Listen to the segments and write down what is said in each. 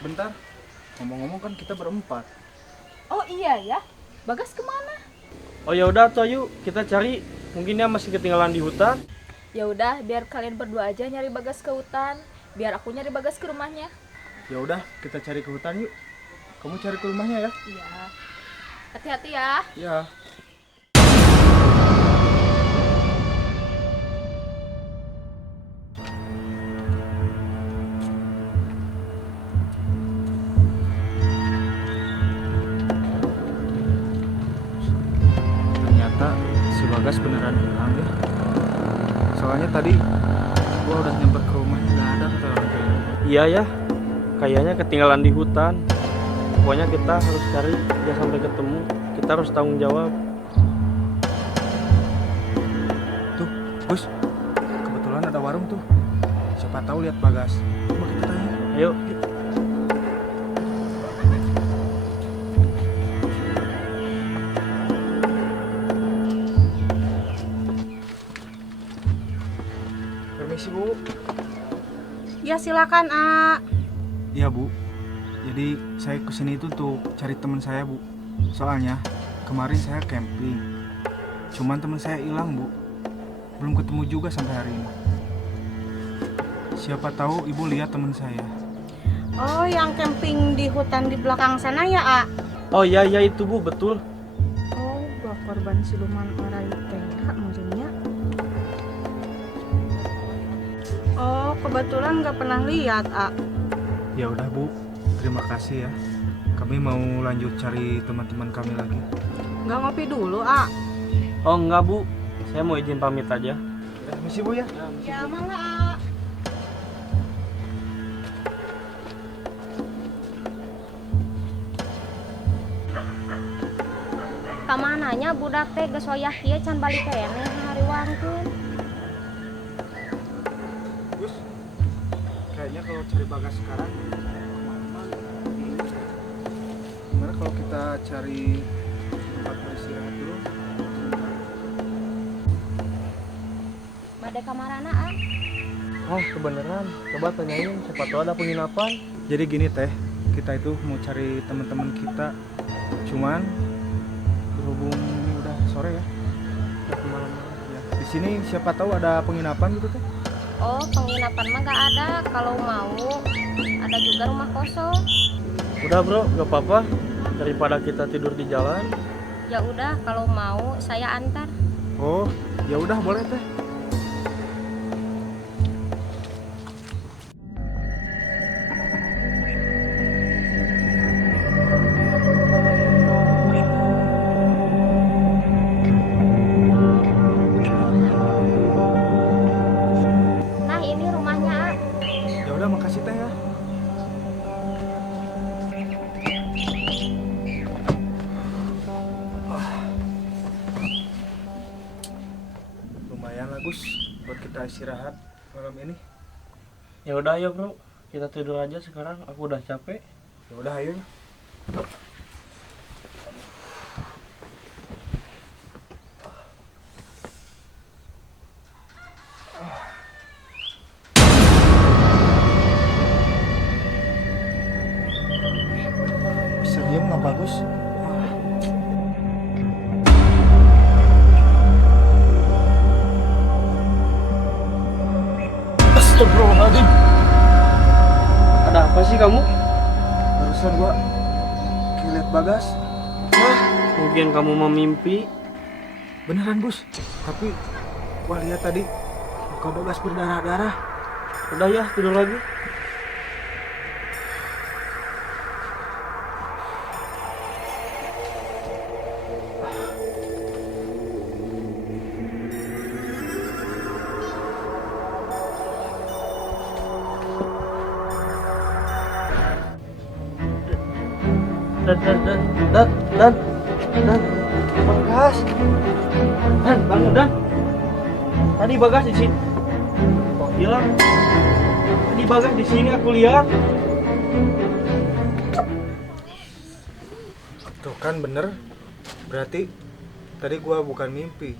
Bentar, ngomong-ngomong kan kita berempat. Oh iya ya, Bagas kemana? Oh ya udah tuh, yuk kita cari. Mungkin dia masih ketinggalan di hutan. Ya udah, biar kalian berdua aja nyari Bagas ke hutan, biar aku nyari Bagas ke rumahnya. Ya udah, kita cari ke hutan yuk. Kamu cari ke rumahnya ya? Iya. Hati-hati ya. Ya. Ternyata si Bagas beneran hilang ya. Soalnya tadi gua udah nyamper ke rumahnya, nggak ada kata orang tuanya. Iya ya, kayaknya ketinggalan di hutan. Pokoknya kita harus cari dia sampai ketemu. Kita harus tanggung jawab. Tuh, Gus. Kebetulan ada warung tuh. Siapa tahu lihat Bagas. Coba kita tanya. Ayo. Permisi, Bu. Ya silakan, A. Iya, Bu. Jadi saya kesini itu tuh cari teman saya, Bu. Soalnya kemarin saya camping. Cuman teman saya hilang, Bu. Belum ketemu juga sampai hari ini. Siapa tahu Ibu lihat teman saya. Oh, yang camping di hutan di belakang sana ya, A? Oh iya itu Bu, betul. Oh, gua korban siluman orang teh maksudnya. Oh, kebetulan nggak pernah lihat, A. Ya udah, Bu. Terima kasih ya. Kami mau lanjut cari teman-teman kami lagi. Nggak ngopi dulu, A? Oh enggak Bu, saya mau izin pamit aja. Permisi, Bu ya. Ya, mangga, A. Kamananya budak teh geus wayah kieu can balik keneh hari wangkeun. Gus, kayaknya kalau cari Bagas sekarang gimana kalau kita cari tempat beristirahat dulu? Bade kamarana ah. Oh kebeneran, coba tanyain siapa tahu ada penginapan. Jadi gini teh, kita itu mau cari teman-teman kita. Cuman berhubung ini udah sore ya. Ya, di sini siapa tahu ada penginapan gitu teh. Oh penginapan mah gak ada, kalau mau ada juga rumah kosong. Udah bro, gak apa-apa. Daripada kita tidur di jalan. Ya udah kalau mau saya antar. Oh, ya udah boleh teh. Nah ini rumahnya ah. Ya udah makasih teh ya. Lumayan lah Gus buat kita istirahat malam ini. Ya udah ayo bro, kita tidur aja sekarang. Aku udah capek. Ya udah ayo. Bisa diem nggak bagus? Astagfirullahaladzim. Ada apa sih kamu? Barusan gua kayak liat Bagas. Wah, mungkin kamu memimpi. Beneran Gus, tapi gua lihat tadi muka Bagas berdarah-darah. Udah ya, tidur lagi. Dan Bagas. Dan bangun dan. Tadi Bagas di sini. Kok hilang? Tadi Bagas di sini aku lihat. Tuh kan bener. Berarti tadi gua bukan mimpi.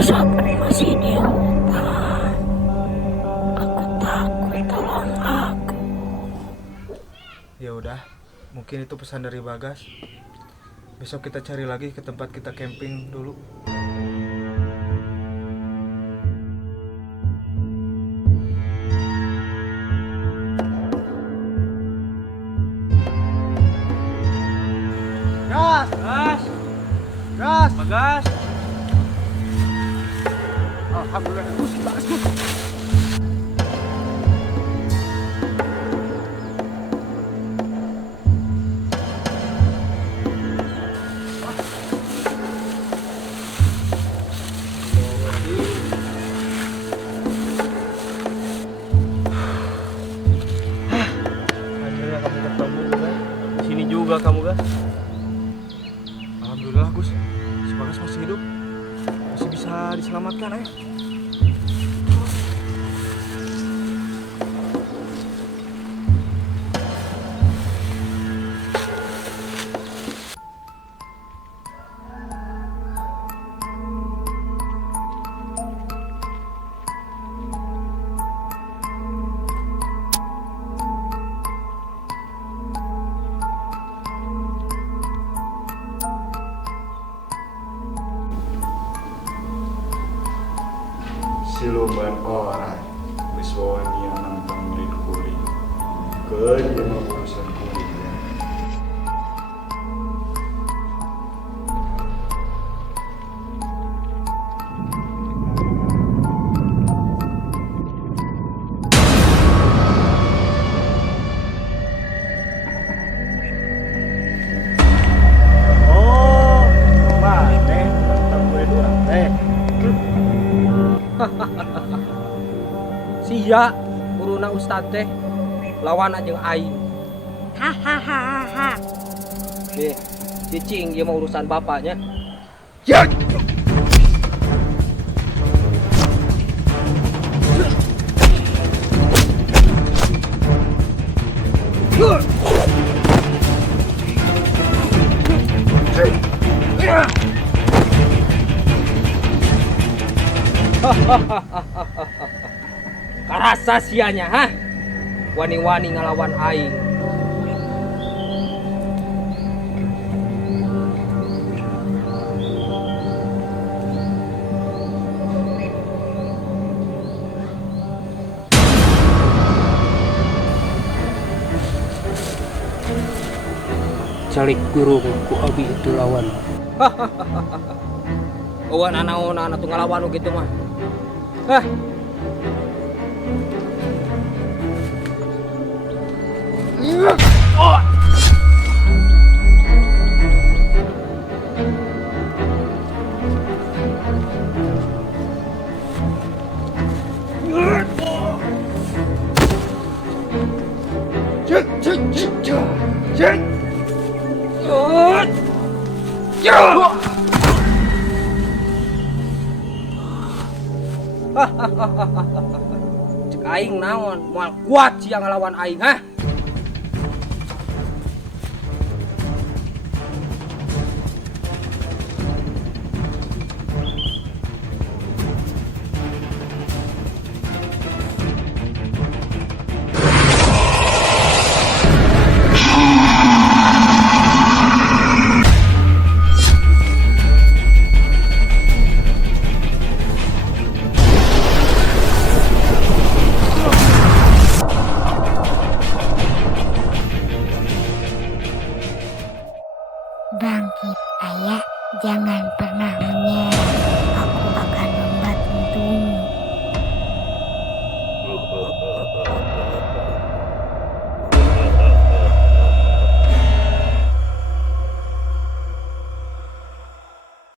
siapa di sini? Aku takut, tolong aku. Ya udah, mungkin itu pesan dari Bagas. Besok kita cari lagi ke tempat kita camping dulu. Gas! Gas! Gas! Bagas! Alhamdulillah, Gus, Bagas, Gus. Akhirnya kamu ketemu, Gas. Di sini juga kamu, Gas. Alhamdulillah, Gus. Si Bagas masih hidup. Masih bisa diselamatkan, eh. Siluman orang Wiswani yang nantang murid kuring ke dia mau urusan kuliah. Oh, mana nantang murid orang teh? Sia uruna ustad teh lawan aja aing. Hahaha. Nih, cicing dia mau urusan bapaknya. Karasa sianya, ha? Wani-wani ngelawan aing. Calik guru ku abi itu lawan. Awan anak tuh ngelawan gitu mah. Hah? Cek aing naon moal kuat sia ngelawan aing, ha? Bangkit, ayah. Jangan pernah menyerah. Aku akan membantumu.